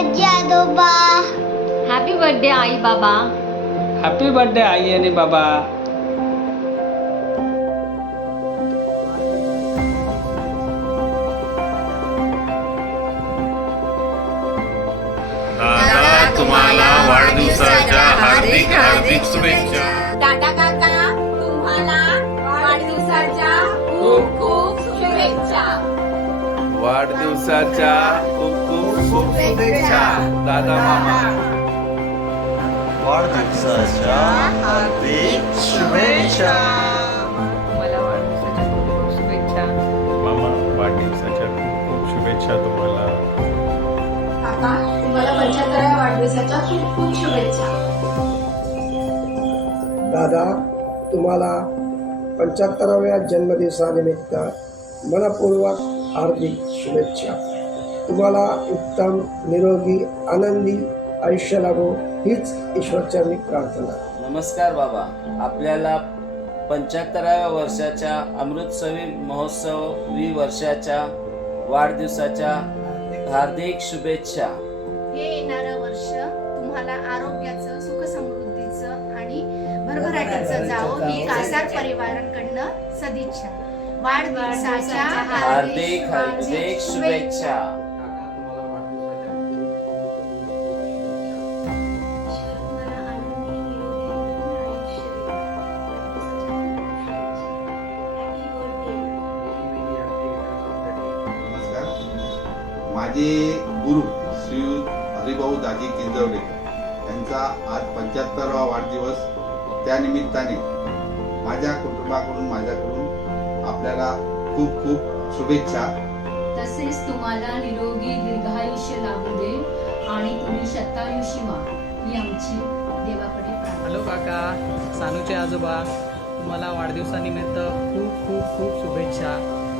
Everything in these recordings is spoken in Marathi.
आजी आजोबा. हॅपी बर्थडे आई बाबा. हॅपी बर्थडे आई आणि बाबा. दादा तुम्हाला वाढदिवसाच्या हार्दिक हार्दिक शुभेच्छा. दादा काका तुम्हाला वाढदिवसाच्या खूप खूप शुभेच्छा. वाढदिवसाच्या खूप खूप शुभेच्छा दादा मामा. वाढदिवसाच्या हार्दिक शुभेच्छा. मला वाढदिवसाच्या खूप खूप शुभेच्छा. मामा वाढदिवसाच्या खूप खूप शुभेच्छा तुम्हाला. काका तुम्हाला 75व्या वाढदिवसाच्या खूप खूप शुभेच्छा. दादा तुम्हाला 75व्या जन्मदिवसानिमित्त मनपूर्वक हार्दिक शुभेच्छा. तुम्हाला उत्तम निरोगी आनंदी आयुष्य लाभो हीच ईश्वरचरणी प्रार्थना. नमस्कार बाबा, आपल्याला 75व्या वर्षाच्या अमृतसवी महोत्सवी वर्षाच्या वाढदिवसाच्या हार्दिक शुभेच्छा. हे येणारं वर्ष तुम्हाला आरोग्याचं, सुख समृद्धीचं आणि भरभराटीचं जावो ही कासार परिवारांकडनं सदिच्छा. वाढदिवसाच्या हार्दिक हार्दिक शुभेच्छा. नमस्कार. माझे गुरु श्री हरिभाऊ दाजी किंजवडेकर यांचा आज 75वा वाढदिवस. त्यानिमित्ताने माझ्या कुटुंबाकडून माझ्याकडून आपल्याला खूप खूप शुभेच्छा. तसेच तुम्हाला निरोगी दीर्घायुष्य लाभू दे आणि तुम्ही शतायुषी व्हा ही आमची देवाकडे प्रार्थना. हॅलो काका, सानूचे आजोबा, तुम्हाला वाढदिवसानिमित्त खूप खूप खूप शुभेच्छा.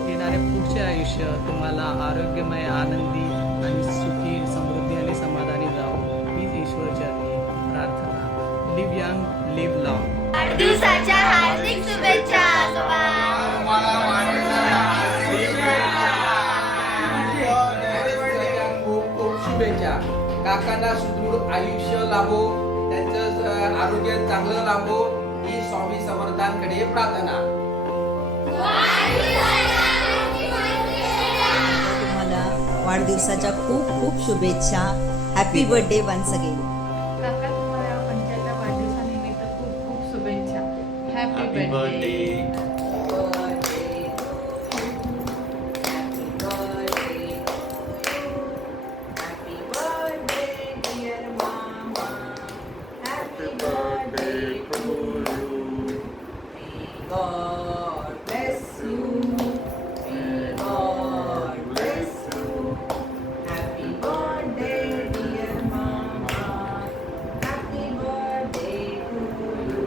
येणारे पुढचे आयुष्य तुम्हाला आरोग्यमय, आनंदी आणि सुखी, समृद्धी आणि समाधानी जावो हीच ईश्वरचरणी प्रार्थना. Live young, live long. वाढदिवसाच्या हार्दिक शुभेच्छा आजोबा. खूप खूप शुभेच्छा. काकांना सुदृढ आयुष्य लाभो, त्यांचं आरोग्य चांगलं लाभो ही स्वामी समर्थांकडे प्रार्थना. तुम्हाला वाढदिवसाच्या खूप खूप शुभेच्छा. Happy birthday once again. काका तुम्हाला 75व्या वाढदिवसानिमित्त खूप खूप शुभेच्छा. Happy birthday. God bless you. May God bless you. Happy birthday, dear mama. Happy birthday to you.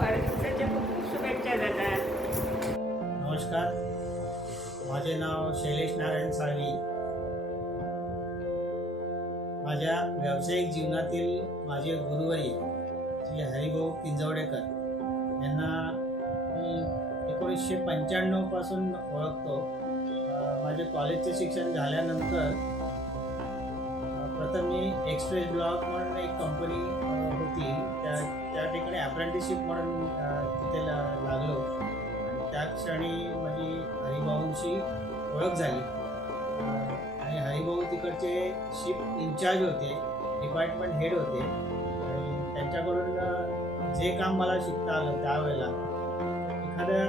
वाढदिवसाच्या खूप खूप शुभेच्छा दादा. नमस्कार, माझे नाव शैलेश नारायण साळवी. माझ्या व्यावसायिक जीवनातील माझे गुरुवर्य श्री हरिभाऊ किंजवडेकर यांना मी 1995 पासून ओळखतो. माझे कॉलेजचे शिक्षण झाल्यानंतर प्रथम मी एक्सप्रेस ब्लॉक म्हणून एक कंपनी होती, त्या ठिकाणी अप्रेंटिसशिप म्हणून तिथे लागलो. आणि त्या क्षणी माझी हरिभाऊंशी ओळख झाली. आणि हरिभाऊ तिकडचे शिप इन्चार्ज होते, डिपार्टमेंट हेड होते. आणि त्यांच्याकडून जे काम मला शिकता आलं त्यावेळेला, एखाद्या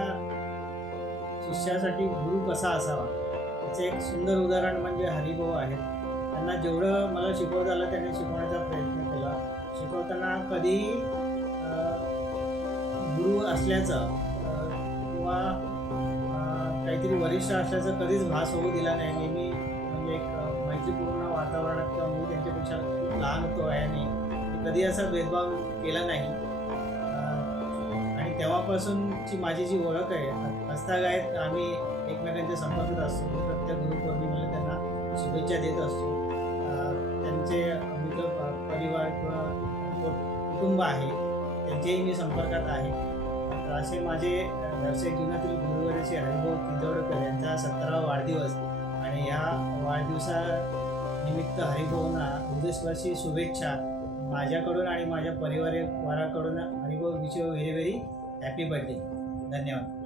शिष्यासाठी गुरु कसा असावा याचं एक सुंदर उदाहरण म्हणजे हरिभाऊ आहेत. त्यांना जेवढं मला शिकवता आलं त्यांनी शिकवण्याचा प्रयत्न केला. शिकवताना कधी गुरु असल्याचं किंवा काहीतरी वरिष्ठ असल्याचं कधीच भास होऊ दिला नाही. नेहमी म्हणजे एक मैत्रीपूर्ण वातावरणात, किंवा मी त्यांच्यापेक्षा खूप लहान होतो वयाने, कधी असा भेदभाव केला नाही. आणि तेव्हापासूनची माझी जी ओळख आहे, हसतागायत आम्ही एकमेकांच्या संपर्कात असतो. मी प्रत्येक गुरुपौर्णिमेला त्यांना शुभेच्छा देत असतो. त्यांचे मित्र परिवार किंवा कुटुंब आहे त्यांचेही मी संपर्कात आहे. तर असे माझे व्यावसायिक जीवनातील गुरुवर्य श्री हरिभाऊ किंजवडेकर यांचा 17वा वाढदिवस. आणि या निमित्त हरिभाऊंना हृदयस्पर्शी शुभेच्छा माझ्याकडून आणि माझ्या परिवाराकडून. Haribhau wish you very very happy birthday. धन्यवाद.